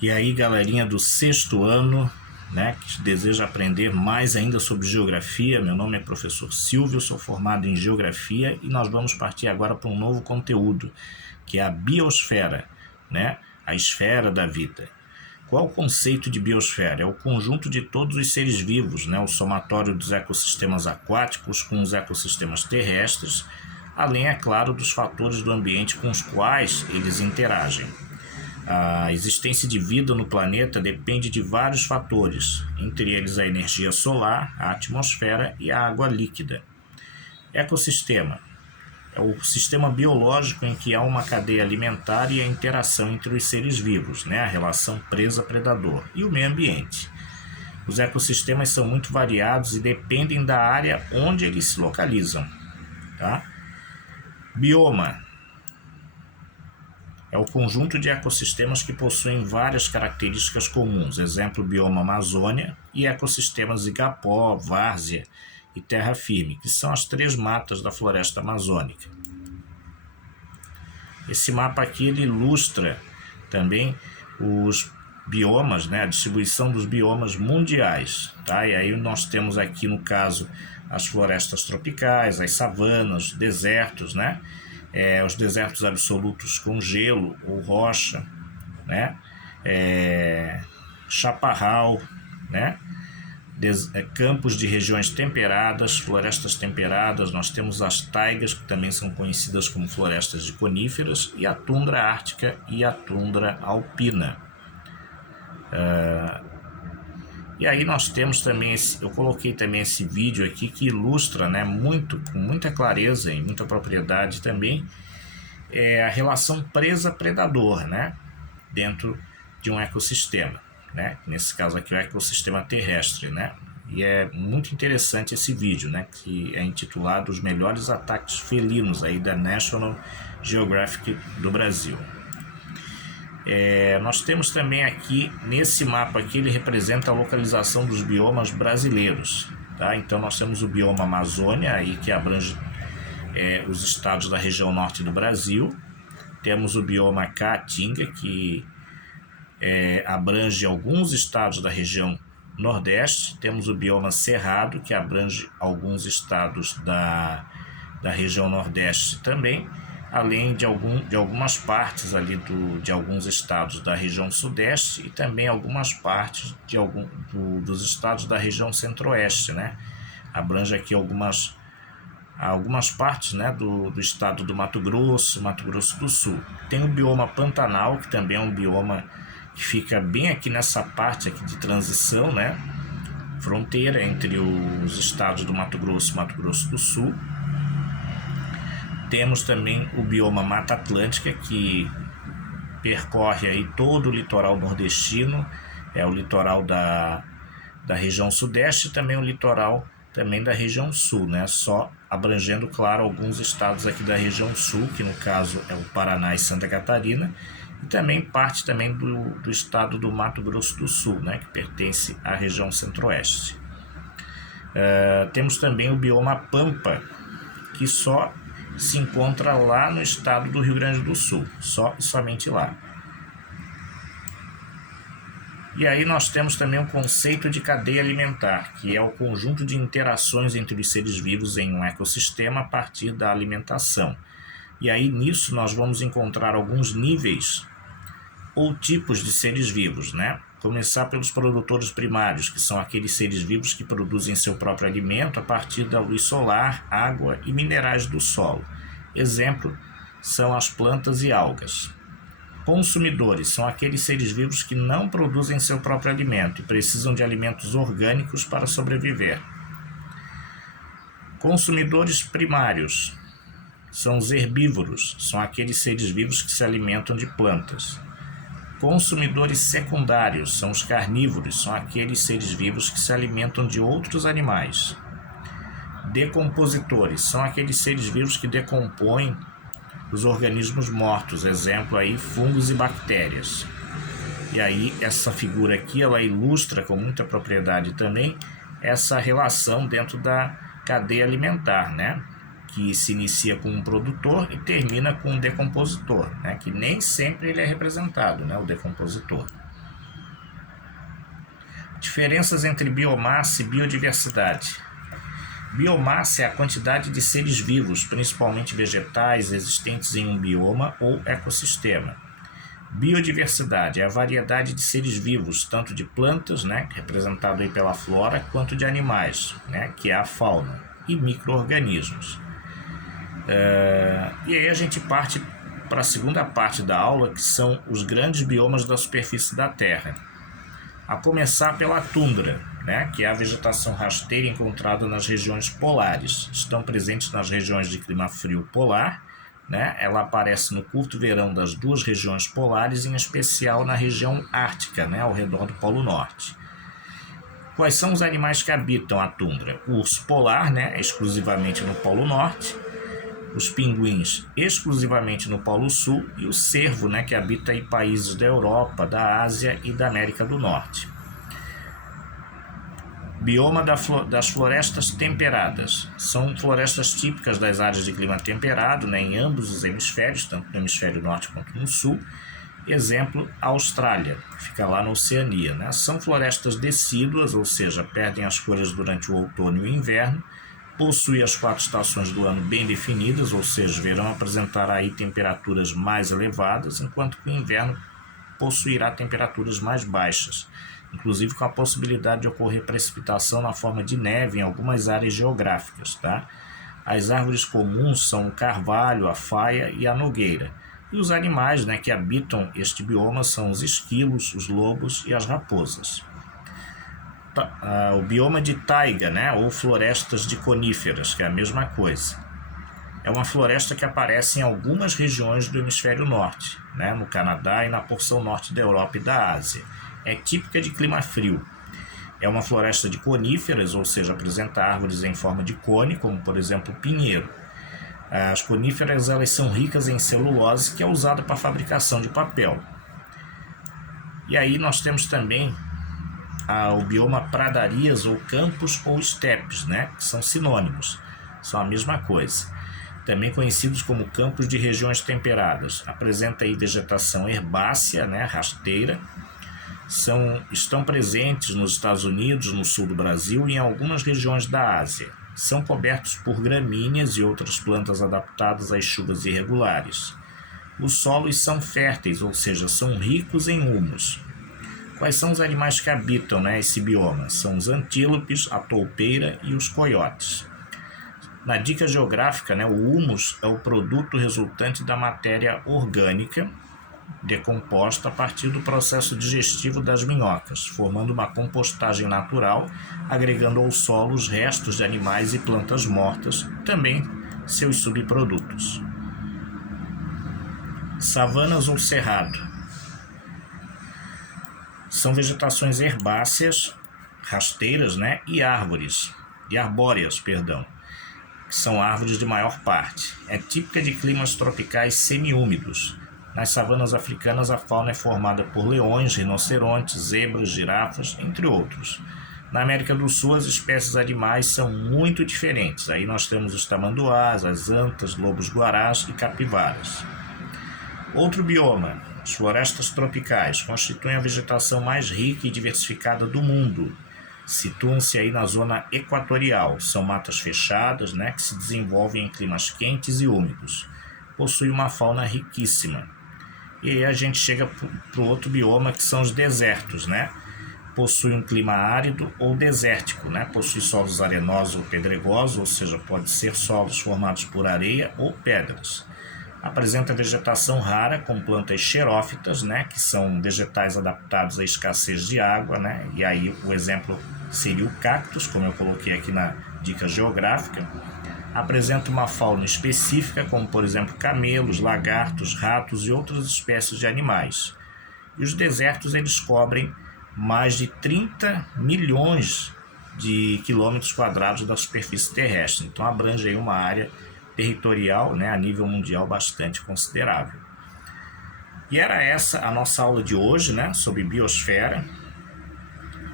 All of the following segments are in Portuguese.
E aí, galerinha do sexto ano, né, que deseja aprender mais ainda sobre geografia, meu nome é professor Silvio, sou formado em geografia e nós vamos partir agora para um novo conteúdo, que é a biosfera, né, a esfera da vida. Qual o conceito de biosfera? É o conjunto de todos os seres vivos, né, o somatório dos ecossistemas aquáticos com os ecossistemas terrestres, além, é claro, dos fatores do ambiente com os quais eles interagem. A existência de vida no planeta depende de vários fatores, entre eles a energia solar, a atmosfera e a água líquida. Ecossistema é o sistema biológico em que há uma cadeia alimentar e a interação entre os seres vivos, né? A relação presa-predador, e o meio ambiente. Os ecossistemas são muito variados e dependem da área onde eles se localizam. Tá? Bioma é o conjunto de ecossistemas que possuem várias características comuns, exemplo, bioma Amazônia e ecossistemas Igapó, Várzea e Terra Firme, que são as 3 matas da floresta amazônica. Esse mapa aqui ele ilustra também os biomas, né, a distribuição dos biomas mundiais. Tá? E aí nós temos aqui, no caso, as florestas tropicais, as savanas, desertos, né? Os desertos absolutos com gelo ou rocha, né? Chaparral, né? Campos de regiões temperadas, florestas temperadas, nós temos as taigas, que também são conhecidas como florestas de coníferas, e a tundra ártica e a tundra alpina. E aí nós temos também, eu coloquei também esse vídeo aqui que ilustra, né, com muita clareza e muita propriedade também, a relação presa-predador, né, dentro de um ecossistema, né, nesse caso aqui o ecossistema terrestre, né, e é muito interessante esse vídeo, né, que é intitulado Os Melhores Ataques Felinos aí da National Geographic do Brasil. Nós temos também aqui, nesse mapa aqui, ele representa a localização dos biomas brasileiros. Tá? Então nós temos o bioma Amazônia, aí, que abrange os estados da região norte do Brasil. Temos o bioma Caatinga, que abrange alguns estados da região nordeste. Temos o bioma Cerrado, que abrange alguns estados da região nordeste também, além de algumas partes ali de alguns estados da região sudeste e também algumas partes dos estados da região centro-oeste, né? Abrange aqui algumas partes, né, do estado do Mato Grosso do Sul. Tem o bioma Pantanal, que também é um bioma que fica bem aqui nessa parte aqui de transição, né? Fronteira entre os estados do Mato Grosso do Sul. Temos também o bioma Mata Atlântica, que percorre aí todo o litoral nordestino, o litoral da região sudeste e também o litoral também da região sul, né? Só abrangendo, claro, alguns estados aqui da região sul, que no caso é o Paraná e Santa Catarina, e também parte também do estado do Mato Grosso do Sul, né? Que pertence à região centro-oeste. Temos também o bioma Pampa, que só se encontra lá no estado do Rio Grande do Sul, só e somente lá. E aí nós temos também o conceito de cadeia alimentar, que é o conjunto de interações entre os seres vivos em um ecossistema a partir da alimentação. E aí nisso nós vamos encontrar alguns níveis ou tipos de seres vivos, né? Começar pelos produtores primários, que são aqueles seres vivos que produzem seu próprio alimento a partir da luz solar, água e minerais do solo. Exemplo são as plantas e algas. Consumidores são aqueles seres vivos que não produzem seu próprio alimento e precisam de alimentos orgânicos para sobreviver. Consumidores primários são os herbívoros, são aqueles seres vivos que se alimentam de plantas. Consumidores secundários são os carnívoros, são aqueles seres vivos que se alimentam de outros animais. Decompositores são aqueles seres vivos que decompõem os organismos mortos, exemplo aí fungos e bactérias. E aí essa figura aqui ela ilustra com muita propriedade também essa relação dentro da cadeia alimentar, né? Que se inicia com um produtor e termina com um decompositor, né? Que nem sempre ele é representado, né? O decompositor. Diferenças entre biomassa e biodiversidade. Biomassa é a quantidade de seres vivos, principalmente vegetais, existentes em um bioma ou ecossistema. Biodiversidade é a variedade de seres vivos, tanto de plantas, né, representado aí pela flora, quanto de animais, né, que é a fauna, e micro-organismos. E aí a gente parte para a segunda parte da aula, que são os grandes biomas da superfície da Terra. A começar pela tundra, né, que é a vegetação rasteira encontrada nas regiões polares. Estão presentes nas regiões de clima frio polar, né? Ela aparece no curto verão das duas regiões polares, em especial na região ártica, né, ao redor do Polo Norte. Quais são os animais que habitam a tundra? O urso polar, né, exclusivamente no Polo Norte, os pinguins exclusivamente no Polo Sul e o cervo, né, que habita em países da Europa, da Ásia e da América do Norte. Bioma das florestas temperadas. São florestas típicas das áreas de clima temperado, né, em ambos os hemisférios, tanto no hemisfério norte quanto no sul. Exemplo, a Austrália, que fica lá na Oceania, né? São florestas decíduas, ou seja, perdem as folhas durante o outono e o inverno. Possui as 4 estações do ano bem definidas, ou seja, o verão apresentará aí temperaturas mais elevadas, enquanto que o inverno possuirá temperaturas mais baixas, inclusive com a possibilidade de ocorrer precipitação na forma de neve em algumas áreas geográficas, tá? As árvores comuns são o carvalho, a faia e a nogueira. E os animais, né, que habitam este bioma são os esquilos, os lobos e as raposas. O bioma de taiga, né, ou florestas de coníferas, que é a mesma coisa. É uma floresta que aparece em algumas regiões do hemisfério norte, né, no Canadá e na porção norte da Europa e da Ásia. É típica de clima frio. É uma floresta de coníferas, ou seja, apresenta árvores em forma de cone, como por exemplo o pinheiro. As coníferas, elas são ricas em celulose, que é usada para a fabricação de papel. E aí nós temos também o bioma pradarias ou campos ou estepes, né, que são sinônimos, são a mesma coisa. Também conhecidos como campos de regiões temperadas. Apresenta aí vegetação herbácea, né, rasteira. Estão presentes nos Estados Unidos, no sul do Brasil e em algumas regiões da Ásia. São cobertos por gramíneas e outras plantas adaptadas às chuvas irregulares. Os solos são férteis, ou seja, são ricos em humus. Quais são os animais que habitam, né, esse bioma? São os antílopes, a toupeira e os coiotes. Na dica geográfica, né, o humus é o produto resultante da matéria orgânica decomposta a partir do processo digestivo das minhocas, formando uma compostagem natural, agregando ao solo os restos de animais e plantas mortas, também seus subprodutos. Savanas ou cerrado. São vegetações herbáceas, rasteiras, né, e arbóreas, que são árvores de maior parte. É típica de climas tropicais semiúmidos. Nas savanas africanas, a fauna é formada por leões, rinocerontes, zebras, girafas, entre outros. Na América do Sul, as espécies animais são muito diferentes. Aí nós temos os tamanduás, as antas, lobos-guarás e capivaras. Outro bioma, as florestas tropicais, constituem a vegetação mais rica e diversificada do mundo. Situam-se aí na zona equatorial. São matas fechadas, né, que se desenvolvem em climas quentes e úmidos. Possui uma fauna riquíssima. E aí a gente chega para o outro bioma, que são os desertos, né? Possui um clima árido ou desértico, né? Possui solos arenosos ou pedregosos, ou seja, pode ser solos formados por areia ou pedras. Apresenta vegetação rara com plantas xerófitas, né? Que são vegetais adaptados à escassez de água, né? E aí o exemplo seria o cactus, como eu coloquei aqui na dica geográfica. Apresenta uma fauna específica, como por exemplo camelos, lagartos, ratos e outras espécies de animais. E os desertos, eles cobrem mais de 30 milhões de quilômetros quadrados da superfície terrestre. Então abrange aí uma área territorial, né, a nível mundial bastante considerável. E era essa a nossa aula de hoje, né, sobre biosfera.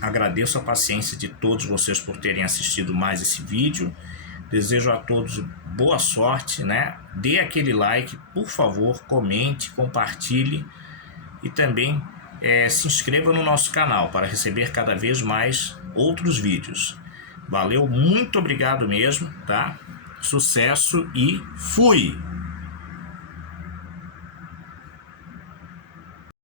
Agradeço a paciência de todos vocês por terem assistido mais esse vídeo. Desejo a todos boa sorte, né? Dê aquele like, por favor, comente, compartilhe e também se inscreva no nosso canal para receber cada vez mais outros vídeos. Valeu, muito obrigado mesmo, tá? Sucesso e fui!